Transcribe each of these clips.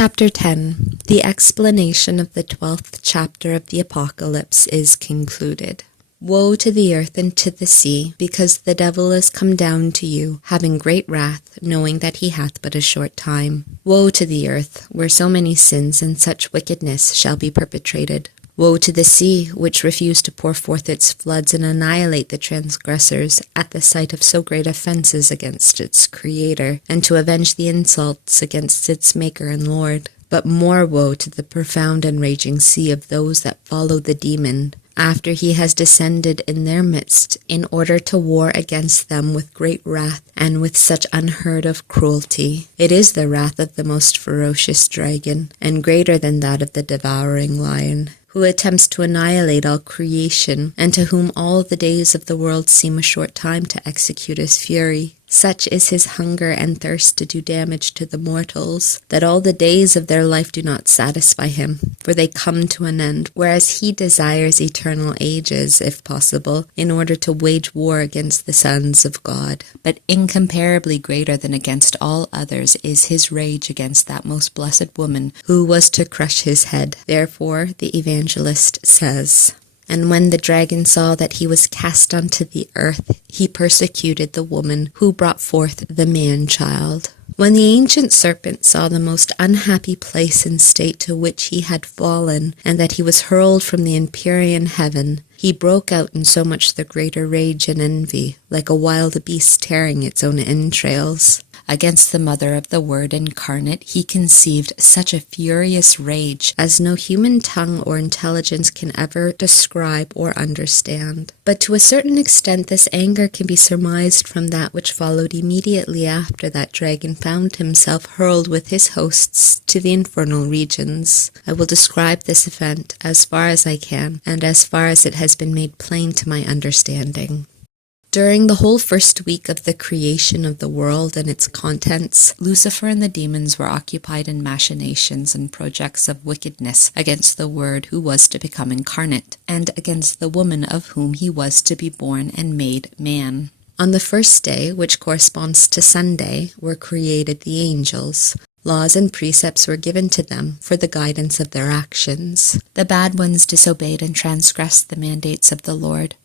Chapter 10. The explanation of the 12th chapter of the Apocalypse is concluded. Woe to the earth and to the sea, because the devil is come down to you, having great wrath, knowing that he hath but a short time. Woe to the earth, where so many sins and such wickedness shall be perpetrated. Woe to the sea, which refused to pour forth its floods and annihilate the transgressors at the sight of so great offences against its Creator, and to avenge the insults against its Maker and Lord. But more woe to the profound and raging sea of those that follow the demon, after he has descended in their midst, in order to war against them with great wrath and with such unheard of cruelty. It is the wrath of the most ferocious dragon, and greater than that of the devouring lion, who attempts to annihilate all creation, and to whom all the days of the world seem a short time to execute his fury. Such is his hunger and thirst to do damage to the mortals, that all the days of their life do not satisfy him, for they come to an end, whereas he desires eternal ages, if possible, in order to wage war against the sons of God. But incomparably greater than against all others is his rage against that most blessed woman who was to crush his head. Therefore, the evangelist says, "And when the dragon saw that he was cast unto the earth, he persecuted the woman who brought forth the man-child." When the ancient serpent saw the most unhappy place and state to which he had fallen, and that he was hurled from the empyrean heaven, he broke out in so much the greater rage and envy, like a wild beast tearing its own entrails. Against the mother of the Word incarnate he conceived such a furious rage as no human tongue or intelligence can ever describe or understand. But to a certain extent this anger can be surmised from that which followed immediately after that dragon found himself hurled with his hosts to the infernal regions. I will describe this event as far as I can, and as far as it has been made plain to my understanding. During the whole first week of the creation of the world and its contents, Lucifer and the demons were occupied in machinations and projects of wickedness against the Word who was to become incarnate, and against the woman of whom he was to be born and made man. On the first day, which corresponds to Sunday, were created the angels. Laws and precepts were given to them for the guidance of their actions. The bad ones disobeyed and transgressed the mandates of the Lord.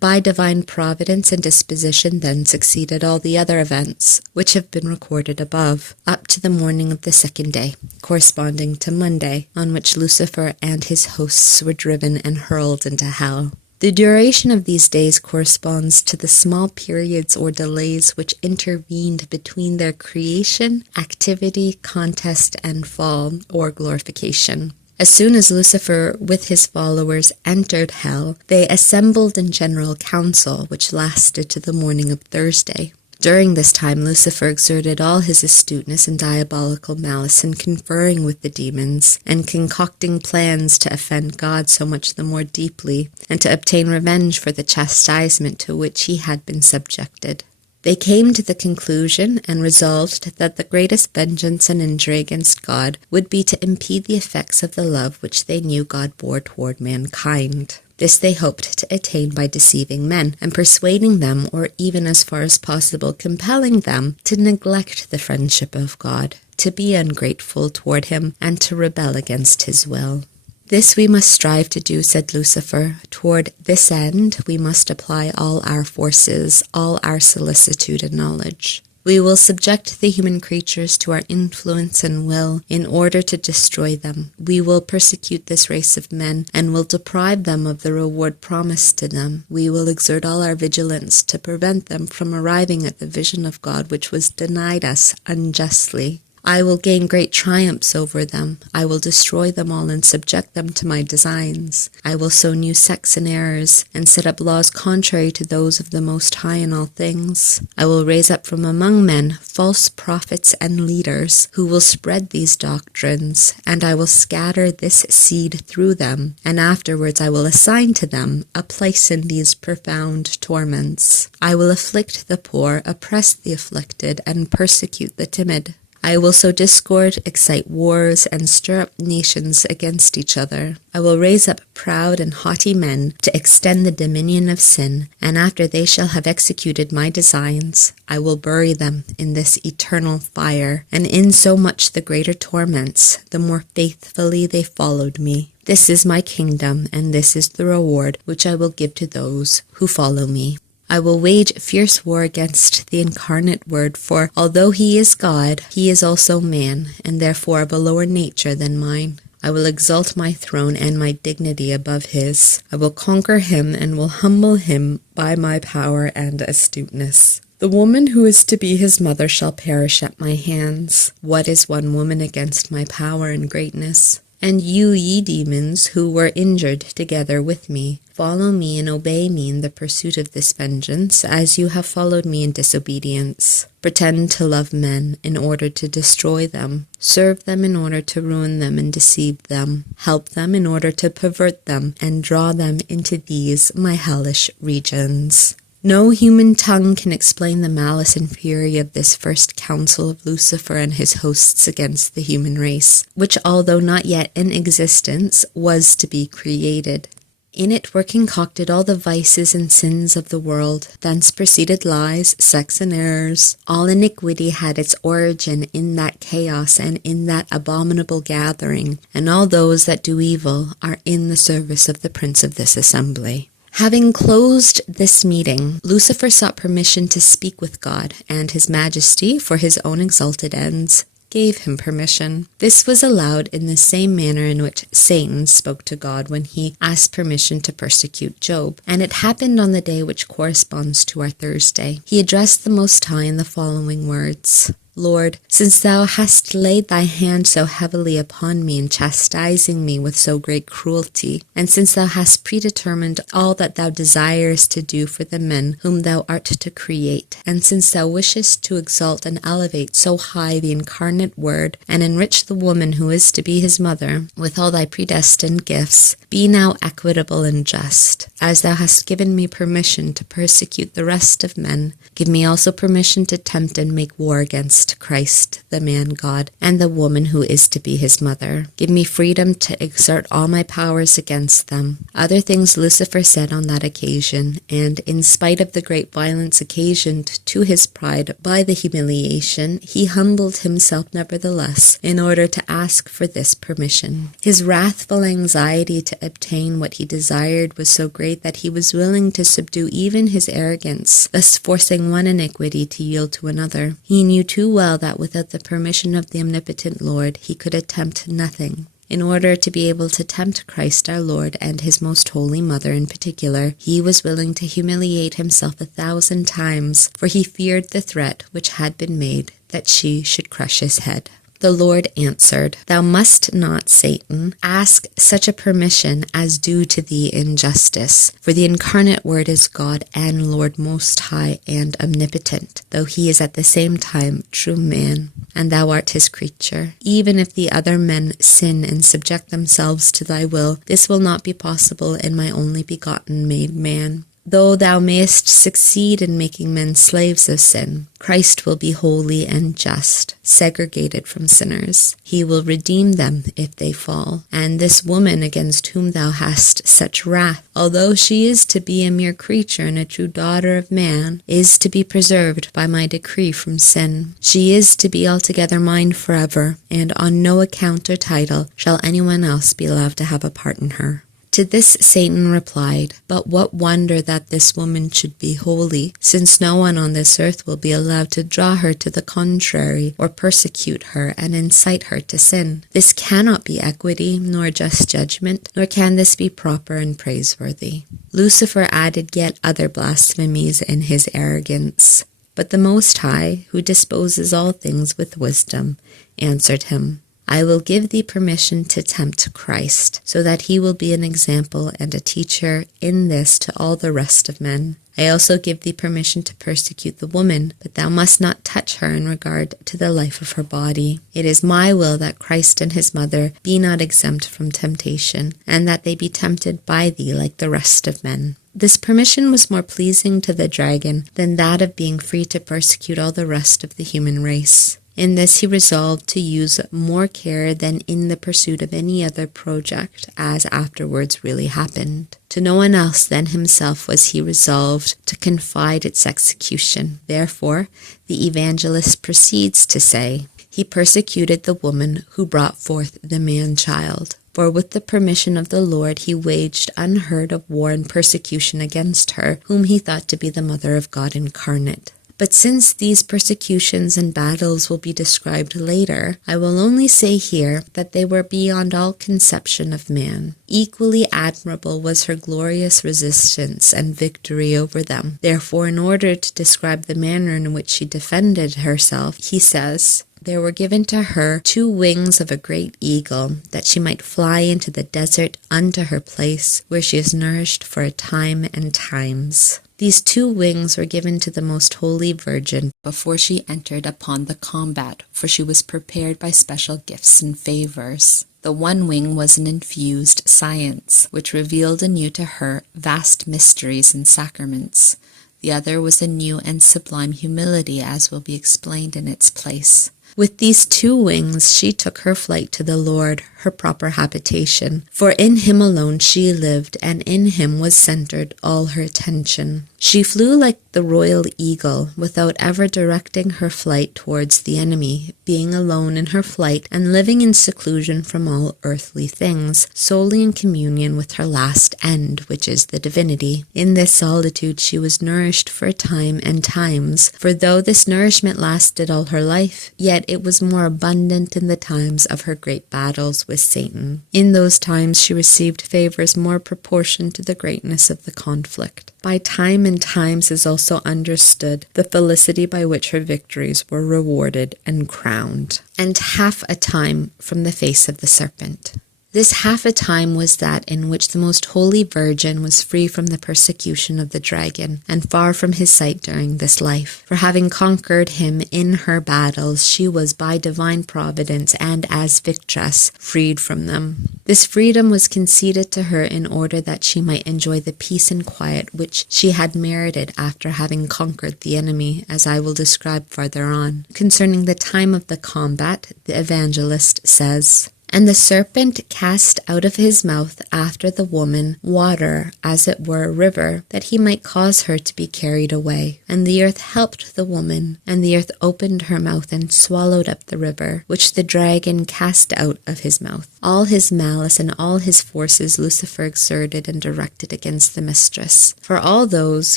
By divine providence and disposition then succeeded all the other events, which have been recorded above, up to the morning of the second day, corresponding to Monday, on which Lucifer and his hosts were driven and hurled into hell. The duration of these days corresponds to the small periods or delays which intervened between their creation, activity, contest, and fall, or glorification. As soon as Lucifer with his followers entered hell, they assembled in general council, which lasted to the morning of Thursday. During this time Lucifer exerted all his astuteness and diabolical malice in conferring with the demons, and concocting plans to offend God so much the more deeply, and to obtain revenge for the chastisement to which he had been subjected. They came to the conclusion and resolved that the greatest vengeance and injury against God would be to impede the effects of the love which they knew God bore toward mankind. This they hoped to attain by deceiving men and persuading them, or even as far as possible compelling them, to neglect the friendship of God, to be ungrateful toward him, and to rebel against his will. "This we must strive to do," said Lucifer. "Toward this end we must apply all our forces, all our solicitude and knowledge. We will subject the human creatures to our influence and will in order to destroy them. We will persecute this race of men and will deprive them of the reward promised to them. We will exert all our vigilance to prevent them from arriving at the vision of God which was denied us unjustly. I will gain great triumphs over them. I will destroy them all and subject them to my designs. I will sow new sects and errors, and set up laws contrary to those of the Most High in all things. I will raise up from among men false prophets and leaders, who will spread these doctrines, and I will scatter this seed through them, and afterwards I will assign to them a place in these profound torments. I will afflict the poor, oppress the afflicted, and persecute the timid. I will sow discord, excite wars, and stir up nations against each other. I will raise up proud and haughty men to extend the dominion of sin, and after they shall have executed my designs, I will bury them in this eternal fire, and in so much the greater torments, the more faithfully they followed me. This is my kingdom, and this is the reward which I will give to those who follow me. I will wage fierce war against the incarnate Word, for although he is God, he is also man, and therefore of a lower nature than mine. I will exalt my throne and my dignity above his. I will conquer him and will humble him by my power and astuteness. The woman who is to be his mother shall perish at my hands. What is one woman against my power and greatness? And you, ye demons, who were injured together with me, follow me and obey me in the pursuit of this vengeance, as you have followed me in disobedience. Pretend to love men in order to destroy them. Serve them in order to ruin them and deceive them. Help them in order to pervert them and draw them into these my hellish regions. No human tongue can explain the malice and fury of this first council of Lucifer and his hosts against the human race, which, although not yet in existence, was to be created. In it were concocted all the vices and sins of the world. Thence proceeded lies, sects, and errors. All iniquity had its origin in that chaos and in that abominable gathering, and all those that do evil are in the service of the prince of this assembly. Having closed this meeting, Lucifer sought permission to speak with God, and his majesty, for his own exalted ends, gave him permission. This was allowed in the same manner in which Satan spoke to God when he asked permission to persecute Job, and it happened on the day which corresponds to our Thursday. He addressed the Most High in the following words: Lord, since thou hast laid thy hand so heavily upon me in chastising me with so great cruelty, and since thou hast predetermined all that thou desirest to do for the men whom thou art to create, and since thou wishest to exalt and elevate so high the incarnate Word, and enrich the woman who is to be his mother with all thy predestined gifts, be now equitable and just. As thou hast given me permission to persecute the rest of men, give me also permission to tempt and make war against Christ, the man God, and the woman who is to be his mother. Give me freedom to exert all my powers against them. Other things Lucifer said on that occasion, and in spite of the great violence occasioned to his pride by the humiliation, he humbled himself nevertheless in order to ask for this permission. His wrathful anxiety to obtain what he desired was so great that he was willing to subdue even his arrogance, thus forcing one iniquity to yield to another. He knew too well that without the permission of the omnipotent Lord he could attempt nothing. In order to be able to tempt Christ our Lord and his most holy mother in particular, he was willing to humiliate himself 1,000 times, for he feared the threat which had been made that she should crush his head. The Lord answered, Thou must not, Satan, ask such a permission as due to thee in justice, for the incarnate Word is God and Lord most high and omnipotent, though he is at the same time true man, and thou art his creature. Even if the other men sin and subject themselves to thy will, this will not be possible in my only begotten made man. Though thou mayest succeed in making men slaves of sin, Christ will be holy and just, segregated from sinners. He will redeem them if they fall. And this woman against whom thou hast such wrath, although she is to be a mere creature and a true daughter of man, is to be preserved by my decree from sin. She is to be altogether mine forever, and on no account or title shall anyone else be allowed to have a part in her. To this Satan replied, But what wonder that this woman should be holy, since no one on this earth will be allowed to draw her to the contrary, or persecute her and incite her to sin. This cannot be equity, nor just judgment, nor can this be proper and praiseworthy. Lucifer added yet other blasphemies in his arrogance. But the Most High, who disposes all things with wisdom, answered him, I will give thee permission to tempt Christ, so that he will be an example and a teacher in this to all the rest of men. I also give thee permission to persecute the woman, but thou must not touch her in regard to the life of her body. It is my will that Christ and his mother be not exempt from temptation, and that they be tempted by thee like the rest of men. This permission was more pleasing to the dragon than that of being free to persecute all the rest of the human race. In this he resolved to use more care than in the pursuit of any other project, as afterwards really happened. To no one else than himself was he resolved to confide its execution. Therefore, the evangelist proceeds to say, he persecuted the woman who brought forth the man-child. For with the permission of the Lord he waged unheard of war and persecution against her, whom he thought to be the mother of God incarnate. But since these persecutions and battles will be described later, I will only say here that they were beyond all conception of man. Equally admirable was her glorious resistance and victory over them. Therefore, in order to describe the manner in which she defended herself, he says, there were given to her 2 wings of a great eagle, that she might fly into the desert unto her place, where she is nourished for a time and times. These 2 wings were given to the most holy Virgin before she entered upon the combat, for she was prepared by special gifts and favors. The one wing was an infused science, which revealed anew to her vast mysteries and sacraments. The other was a new and sublime humility, as will be explained in its place. With these 2 wings she took her flight to the Lord, her proper habitation, for in him alone she lived, and in him was centered all her attention. She flew like the royal eagle, without ever directing her flight towards the enemy, being alone in her flight and living in seclusion from all earthly things, solely in communion with her last end, which is the divinity. In this solitude she was nourished for a time and times, for though this nourishment lasted all her life, yet it was more abundant in the times of her great battles with Satan. In those times she received favors more proportioned to the greatness of the conflict. By time and times is also understood the felicity by which her victories were rewarded and crowned. And half a time from the face of the serpent. This half a time was that in which the most holy Virgin was free from the persecution of the dragon, and far from his sight during this life. For having conquered him in her battles, she was by divine providence and as victress freed from them. This freedom was conceded to her in order that she might enjoy the peace and quiet which she had merited after having conquered the enemy, as I will describe farther on. Concerning the time of the combat, the evangelist says, and the serpent cast out of his mouth after the woman water, as it were a river, that he might cause her to be carried away. And the earth helped the woman, and the earth opened her mouth and swallowed up the river, which the dragon cast out of his mouth. All his malice and all his forces Lucifer exerted and directed against the mistress. For all those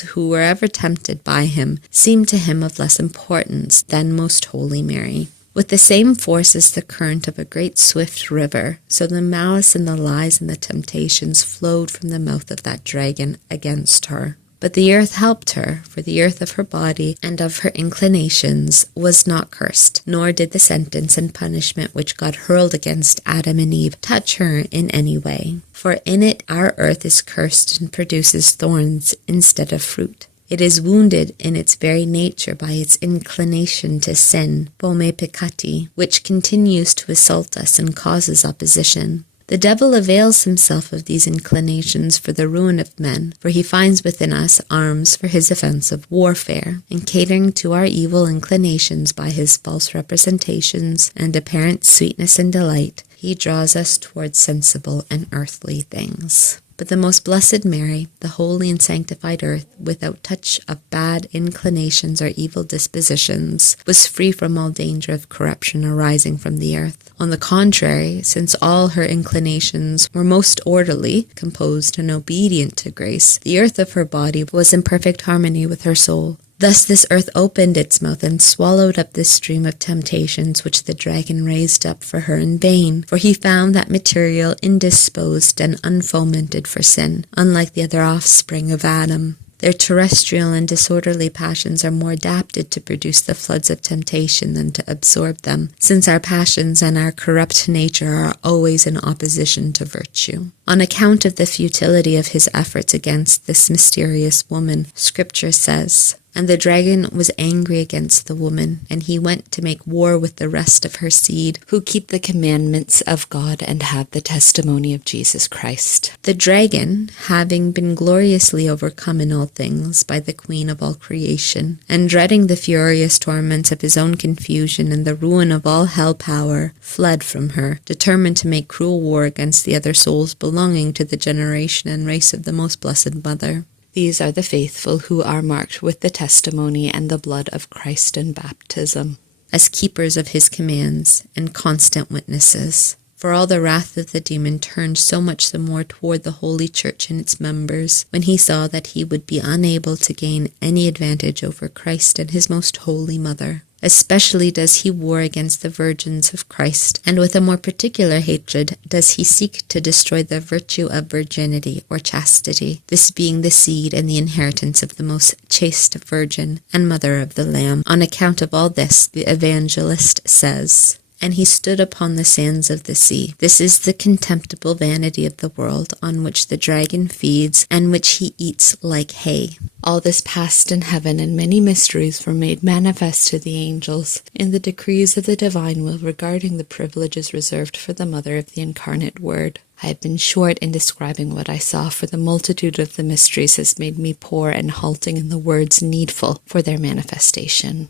who were ever tempted by him seemed to him of less importance than Most Holy Mary. With the same force as the current of a great swift river, so the malice and the lies and the temptations flowed from the mouth of that dragon against her. But the earth helped her, for the earth of her body and of her inclinations was not cursed, nor did the sentence and punishment which God hurled against Adam and Eve touch her in any way. For in it our earth is cursed and produces thorns instead of fruit. It is wounded in its very nature by its inclination to sin, pomme peccati, which continues to assault us and causes opposition. The devil avails himself of these inclinations for the ruin of men, for he finds within us arms for his offensive warfare, and catering to our evil inclinations by his false representations and apparent sweetness and delight, he draws us towards sensible and earthly things. But the most blessed Mary, the holy and sanctified earth, without touch of bad inclinations or evil dispositions, was free from all danger of corruption arising from the earth. On the contrary, since all her inclinations were most orderly, composed, and obedient to grace, the earth of her body was in perfect harmony with her soul. Thus this earth opened its mouth and swallowed up this stream of temptations which the dragon raised up for her in vain, for he found that material indisposed and unfomented for sin, unlike the other offspring of Adam. Their terrestrial and disorderly passions are more adapted to produce the floods of temptation than to absorb them, since our passions and our corrupt nature are always in opposition to virtue. On account of the futility of his efforts against this mysterious woman, Scripture says, And the dragon was angry against the woman, and he went to make war with the rest of her seed, who keep the commandments of God and have the testimony of Jesus Christ. The dragon, having been gloriously overcome in all things by the queen of all creation, and dreading the furious torments of his own confusion and the ruin of all hell power, fled from her, determined to make cruel war against the other souls belonging to the generation and race of the most blessed Mother. These are the faithful who are marked with the testimony and the blood of Christ in baptism, as keepers of his commands and constant witnesses. For all the wrath of the demon turned so much the more toward the Holy Church and its members, when he saw that he would be unable to gain any advantage over Christ and his most holy Mother. Especially does he war against the virgins of Christ, and with a more particular hatred does he seek to destroy the virtue of virginity or chastity, this being the seed and the inheritance of the most chaste Virgin and Mother of the Lamb. On account of all this, the evangelist says, "And he stood upon the sands of the sea." This is the contemptible vanity of the world, on which the dragon feeds, and which he eats like hay. All this passed in heaven, and many mysteries were made manifest to the angels, in the decrees of the divine will regarding the privileges reserved for the Mother of the Incarnate Word. I have been short in describing what I saw, for the multitude of the mysteries has made me poor and halting in the words needful for their manifestation.